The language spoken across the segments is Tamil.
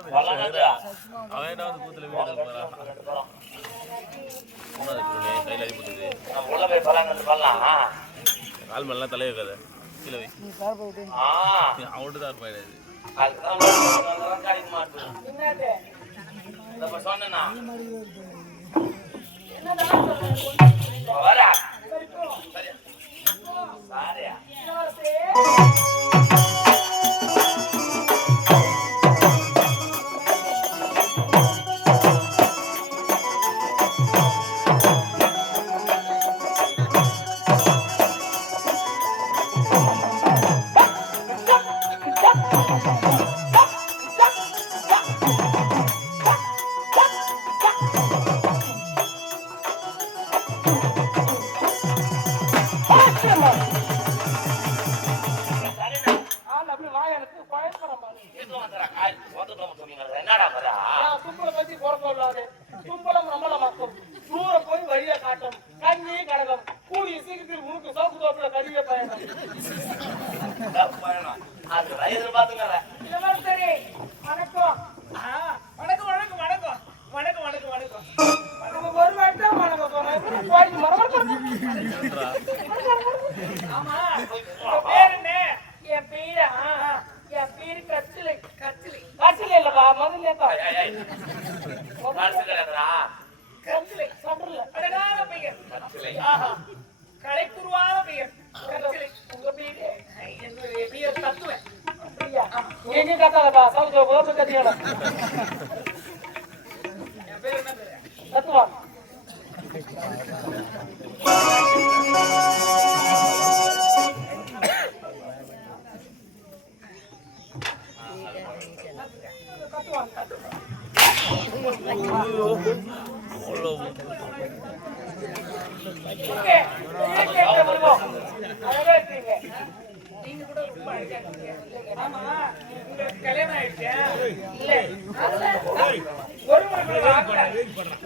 அவன் வந்து கூத்துல வீடு கையில் அடிப்பட்டது கால் மேலாம் தலைய வைக்காத கீழே வை அவன்கிட்ட தான் இருப்பாயிடாது சொன்னா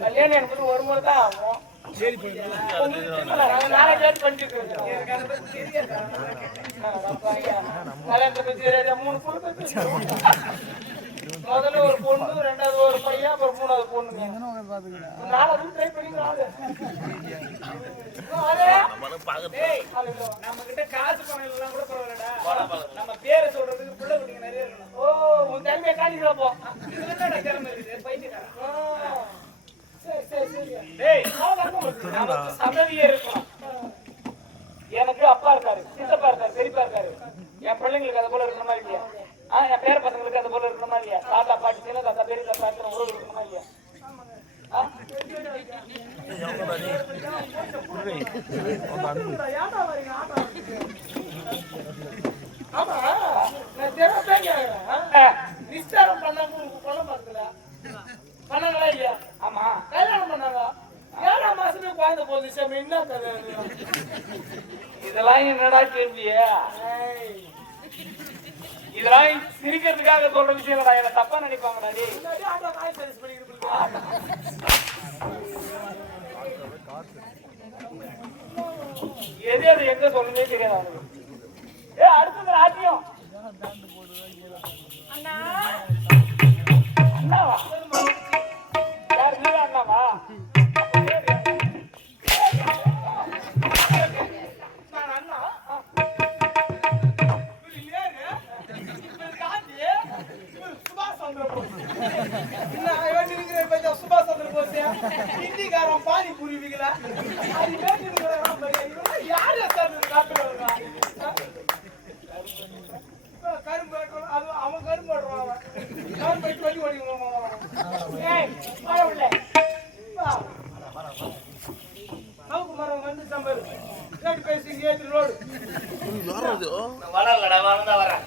கல்யாணம் என்பது ஒரு முறை தான் ஆகும். முதல்ல ஒரு பொண்ணு, ரெண்டாவது ஒரு பையன், அப்புறம் மூணாவது பொண்ணு. நாலாவது ட்ரை பண்ணிக்கிறாங்க. நம்ம கிட்ட காசு பணம் எல்லாம் கூட பரவாயில்லடா. நம்ம பேரை சொல்றதுக்கு பிள்ளை குட்டிங்க நிறைய இருக்கணும். ஓ, உன் தன்மையை காட்டிக்கிறா போ. இதுல என்ன திறமை இருக்குது? பைத்தியக்காரன். எனக்கு அப்பா இருக்காரு, சித்தப்பா இருக்காரு, பெரியப்பா இருக்காரு. என் பிள்ளைங்களுக்கு அது போல இருக்கணுமா இல்லையா? என் பேர பசங்களுக்கு அது போல இருக்கணுமா இல்லையா? தாத்தா பாட்டி சின்ன தாத்தா பெரிய தாத்தா உறவு இருக்கணுமா இல்லையா? நிஸ்தாரம் பண்ணாம கொள்ள பார்க்கல பண்ணாங்களா இல்லையா? ஆமா, கல்யாணம் பண்ணாங்க. 7ஆம் மாசமே குழந்தை போகுது. என்ன கதை இதெல்லாம்? என்னடா கேள்விய? இதெல்லாம் சிரிக்கிறதுக்காக சொல்ற விஷயம் என்ன தப்பா நினைப்பாங்கடா. எது அது எங்க சொல்லுமே தெரியாது அவனுக்கு. அடுத்தது ராஜ்யம் அண்ணாவா? யார் நீ அண்ணாவா? சுபாஷ் சந்திர போஸ் ஹிந்திக்காரன் பானி புரிவிக்கல. யார் கரும்பு அது அவன் கரும்பு போடுறான். கரும்பு வண்டி ஓடிங்க மரம் வந்து சம்பர் பேசி ஏற்று ரோடு வளரலடா. வளர்ந்தா வரேன்.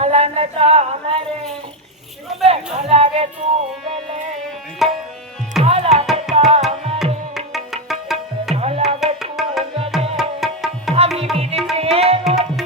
Alanata amare, alage tu gale, alanata amare, alage tu gale, ami bidi pe roti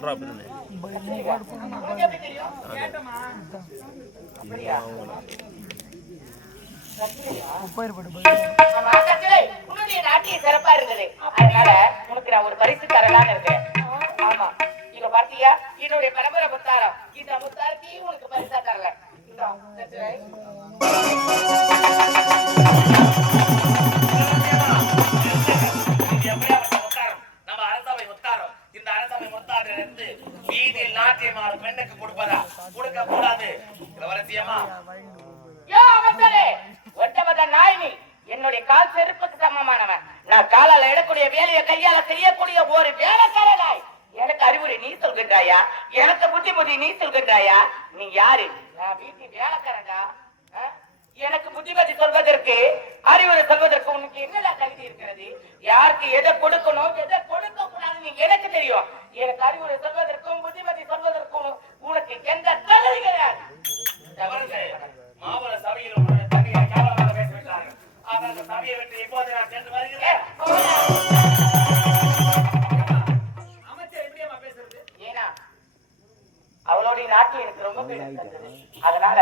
சொல்றா அப்படின்னு உனக்கு எப்படி தெரியும்? கேட்டமா? அப்படியா? ஆமா, கத்திரை, உன்னுடைய நாட்டியம் சிறப்பா இருந்தது. அதனால உனக்கு நான் ஒரு பரிசு தரலான்னு இருக்கேன். ஆமா, இங்க பாத்தியா, என்னுடைய பரம்பரை முத்தாரம். இந்த முத்தாரத்தையும் உனக்கு பரிசா தரல. இந்தா, கத்திரை. நம்ம அரசவை முத்தாரம். இந்த அரசவை முத்தாரம் இருந்து வீதியில் நாட்டியமாடும் பெண்ணுக்கு கொடுப்பதா? கொடுக்க கூடாது. இளவரசியம்மா, என்னுடைய கால் செருப்புக்கு சமமானவன். நான் காலால எடுக்கூடிய வேலையை கையால செய்யக்கூடிய ஒரு வேலைக்கார நாய். எனக்கு அறிவுரை நீ சொல்கின்றாயா? எனக்கு புத்திமதி நீ சொல்கின்றாயா? நீ யாரு? நான் வீட்டில் வேலைக்காரன்டா. எனக்கு புத்திமதி சொல்வதற்கு, அறிவுரை சொல்வதற்கு உனக்கு என்னடா தகுதி இருக்கிறது? யாருக்கு எதை கொடுக்கணும், எதை கொடுக்க கூடாதுன்னு எனக்கு தெரியும். எனக்கு அறிவுரை சொல்வதற்கும் புத்திமதி சொல்வதற்கும் உனக்கு எந்த தகுதி கிடையாது. மாவட்ட சபையில் உங்களுடைய தங்கையை கேவலமாக பேசிவிட்டார்கள். அந்த சபையை விட்டு இப்போது நான் சென்று வருகிறேன். அமைச்சர் எப்படியா பேசுறது? ஏன்னா அவளுடைய நாட்டில் எனக்கு ரொம்ப பிடித்தது. அதனால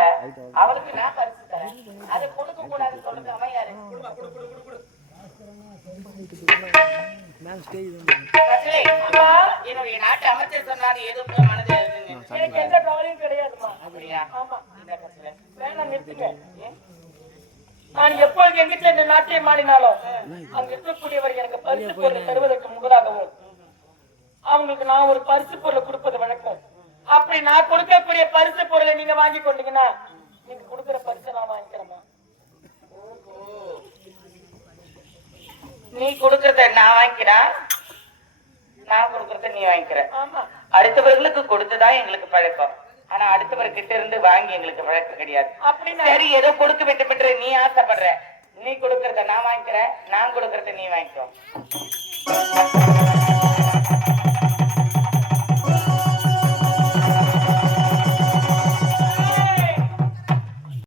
அவளுக்கு நான் பரிசு தரேன். அதை கொடுக்க கூடாதுன்னு சொல்லுங்க அமையாரு. என்னுடைய நாட்டு அமைச்சர் சொன்னாரு, எதுவும் மனதில் எனக்கு எந்த கவலையும் கிடையாதுமா. அப்படியா? ஆமா. வேணாம், நிறுத்துங்க. நான் எப்பொழுது எங்கிட்ட இந்த நாட்டியம் ஆடினாலும் அங்க இருக்கக்கூடியவர் எனக்கு பரிசு பொருளை தருவதற்கு முன்பதாகவும் அவங்களுக்கு நான் ஒரு பரிசு பொருளை கொடுப்பது வழக்கம். அப்படி நான் கொடுக்கக்கூடிய பரிசு பொருளை நீங்க வாங்கி கொண்டீங்கன்னா நீங்க கொடுக்கிற பரிசை நான் வாங்கிக்கிறேமா? நீ கொடுக்கறத நான் வாங்கிக்கிறேன், நான் கொடுக்கறத நீ வாங்கிக்கிற. அடுத்தவர்களுக்கு கொடுத்துதான் எங்களுக்கு பழக்கம். ஆனா அடுத்தவர்கிட்ட இருந்து வாங்கி எங்களுக்கு பழக்கம் கிடையாது. சரி, ஏதோ கொடுக்க வேண்டும் என்று நீ ஆசைப்படுற. நீ கொடுக்கறத நான் வாங்கிக்கிறேன், நான் கொடுக்கறத நீ வாங்கிக்கோ.